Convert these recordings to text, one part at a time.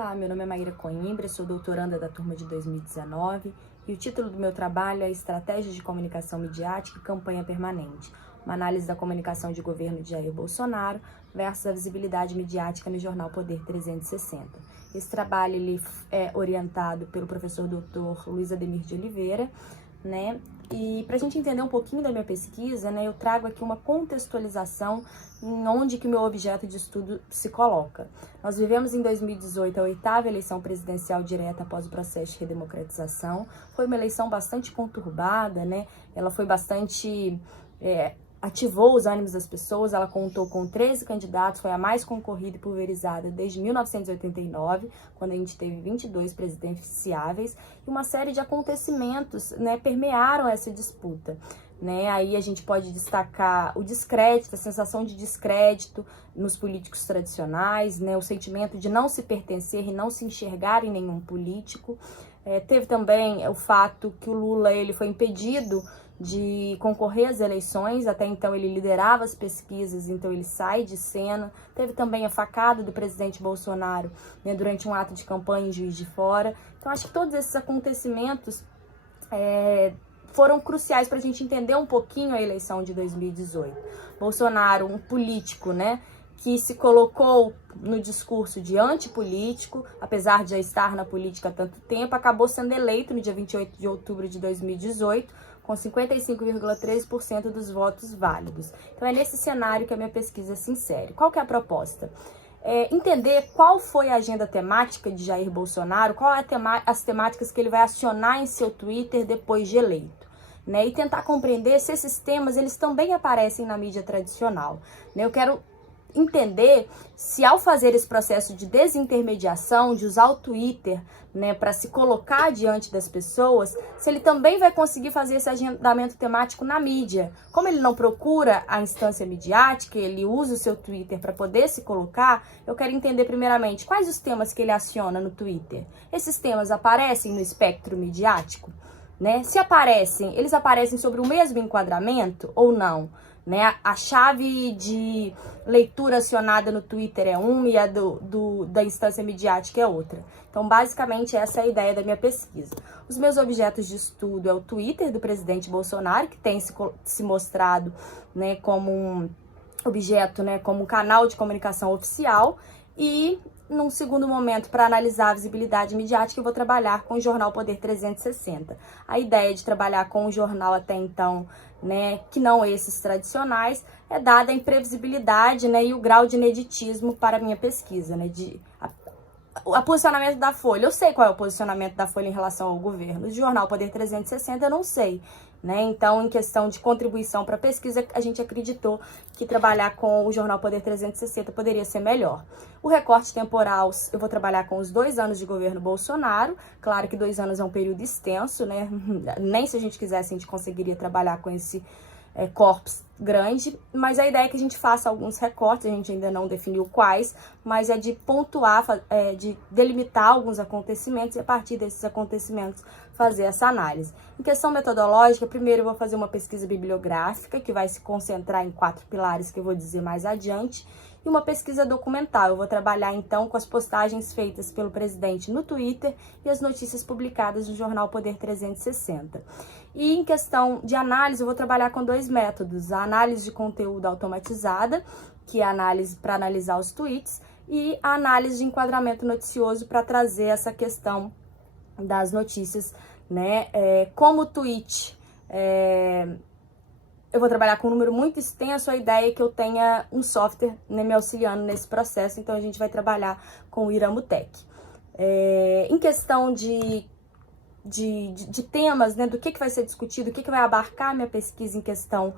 Olá, meu nome é Maíra Coimbra, sou doutoranda da turma de 2019 e o título do meu trabalho é Estratégias de Comunicação Midiática e Campanha Permanente, uma análise da comunicação de governo de Jair Bolsonaro versus a visibilidade midiática no jornal Poder 360. Esse trabalho ele é orientado pelo professor Dr. Luiz Ademir de Oliveira, né? E para a gente entender um pouquinho da minha pesquisa, né, eu trago aqui uma contextualização em onde que o meu objeto de estudo se coloca. Nós vivemos em 2018 a 8ª eleição presidencial direta após o processo de redemocratização. Foi uma eleição bastante conturbada, né? Ela foi bastante... ativou os ânimos das pessoas, ela contou com 13 candidatos, foi a mais concorrida e pulverizada desde 1989, quando a gente teve 22 presidenciáveis, e uma série de acontecimentos, né, permearam essa disputa. Né? Aí a gente pode destacar o descrédito, a sensação de descrédito nos políticos tradicionais, né? O sentimento de não se pertencer e não se enxergar em nenhum político. Teve também o fato que o Lula ele foi impedido de concorrer às eleições, até então ele liderava as pesquisas, então ele sai de cena. Teve também a facada do presidente Bolsonaro, né, durante um ato de campanha em Juiz de Fora. Então acho que todos esses acontecimentos foram cruciais para a gente entender um pouquinho a eleição de 2018. Bolsonaro, um político, né, que se colocou no discurso de antipolítico, apesar de já estar na política há tanto tempo, acabou sendo eleito no dia 28 de outubro de 2018, com 55,3% dos votos válidos. Então é nesse cenário que a minha pesquisa se insere. Qual que é a proposta? Entender qual foi a agenda temática de Jair Bolsonaro, qual é as temáticas que ele vai acionar em seu Twitter depois de eleito, né? E tentar compreender se esses temas eles também aparecem na mídia tradicional, né? Eu quero entender se ao fazer esse processo de desintermediação, de usar o Twitter, né, para se colocar diante das pessoas, se ele também vai conseguir fazer esse agendamento temático na mídia. Como ele não procura a instância midiática, ele usa o seu Twitter para poder se colocar, eu quero entender primeiramente quais os temas que ele aciona no Twitter. Esses temas aparecem no espectro midiático, né? Se aparecem, eles aparecem sobre o mesmo enquadramento ou não? Né? A chave de leitura acionada no Twitter é uma e a da instância midiática é outra. Então, basicamente, essa é a ideia da minha pesquisa. Os meus objetos de estudo é o Twitter do presidente Bolsonaro, que tem se mostrado, né, como um objeto, né, como um canal de comunicação oficial, e num segundo momento, para analisar a visibilidade midiática, eu vou trabalhar com o jornal Poder 360. A ideia de trabalhar com o jornal até então, né, que não esses tradicionais, é dada a imprevisibilidade, né, e o grau de ineditismo para a minha pesquisa, né, o posicionamento da Folha. Eu sei qual é o posicionamento da Folha em relação ao governo. O jornal Poder 360 eu não sei, né? Então, em questão de contribuição para a pesquisa, a gente acreditou que trabalhar com o jornal Poder 360 poderia ser melhor. O recorte temporal, eu vou trabalhar com os 2 anos de governo Bolsonaro. Claro que 2 anos é um período extenso, né? Nem se a gente quisesse, a gente conseguiria trabalhar com esse corpus grande, mas a ideia é que a gente faça alguns recortes, a gente ainda não definiu quais, mas é de pontuar, de delimitar alguns acontecimentos e a partir desses acontecimentos fazer essa análise. Em questão metodológica, primeiro eu vou fazer uma pesquisa bibliográfica que vai se concentrar em 4 pilares que eu vou dizer mais adiante, e uma pesquisa documental. Eu vou trabalhar então com as postagens feitas pelo presidente no Twitter e as notícias publicadas no jornal Poder 360. E em questão de análise, eu vou trabalhar com 2 métodos: a análise de conteúdo automatizada, que é a análise para analisar os tweets, e a análise de enquadramento noticioso para trazer essa questão das notícias, né? Como o tweet eu vou trabalhar com um número muito extenso, a ideia é que eu tenha um software, né, me auxiliando nesse processo, então a gente vai trabalhar com o Iramutec. Em questão de temas, né, do que vai ser discutido, o que vai abarcar a minha pesquisa em questão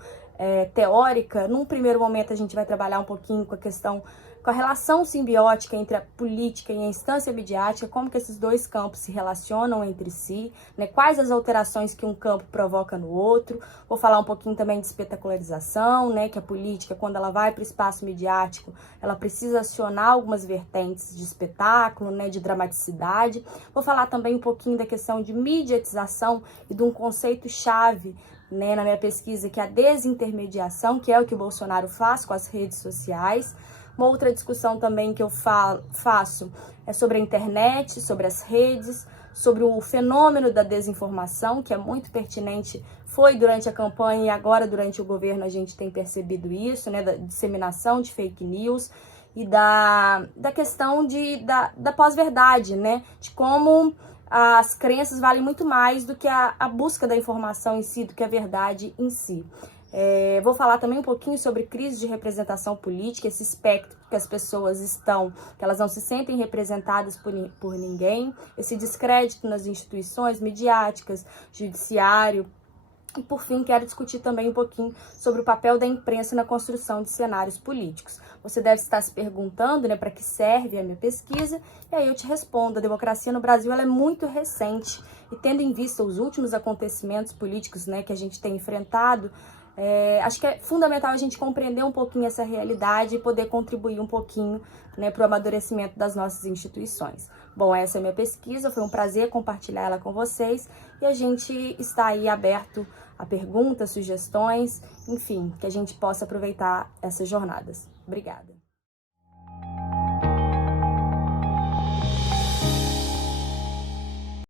teórica, num primeiro momento a gente vai trabalhar um pouquinho com a relação simbiótica entre a política e a instância midiática, como que esses 2 campos se relacionam entre si, né? Quais as alterações que um campo provoca no outro. Vou falar um pouquinho também de espetacularização, né? Que a política, quando ela vai para o espaço midiático, ela precisa acionar algumas vertentes de espetáculo, né? De dramaticidade. Vou falar também um pouquinho da questão de mediatização e de um conceito-chave, né, na minha pesquisa, que é a desintermediação, que é o que o Bolsonaro faz com as redes sociais. Uma outra discussão também que eu faço é sobre a internet, sobre as redes, sobre o fenômeno da desinformação, que é muito pertinente, foi durante a campanha e agora durante o governo a gente tem percebido isso, né, da disseminação de fake news e da questão da pós-verdade, né, de como as crenças valem muito mais do que a busca da informação em si, do que a verdade em si. Vou falar também um pouquinho sobre crise de representação política, esse espectro que as pessoas estão, que elas não se sentem representadas por ninguém, esse descrédito nas instituições midiáticas, judiciário. E, por fim, quero discutir também um pouquinho sobre o papel da imprensa na construção de cenários políticos. Você deve estar se perguntando, né, para que serve a minha pesquisa, e aí eu te respondo. A democracia no Brasil ela é muito recente, e tendo em vista os últimos acontecimentos políticos, né, que a gente tem enfrentado, acho que é fundamental a gente compreender um pouquinho essa realidade e poder contribuir um pouquinho, né, para o amadurecimento das nossas instituições. Bom, essa é a minha pesquisa, foi um prazer compartilhar ela com vocês e a gente está aí aberto a perguntas, sugestões, enfim, que a gente possa aproveitar essas jornadas. Obrigada.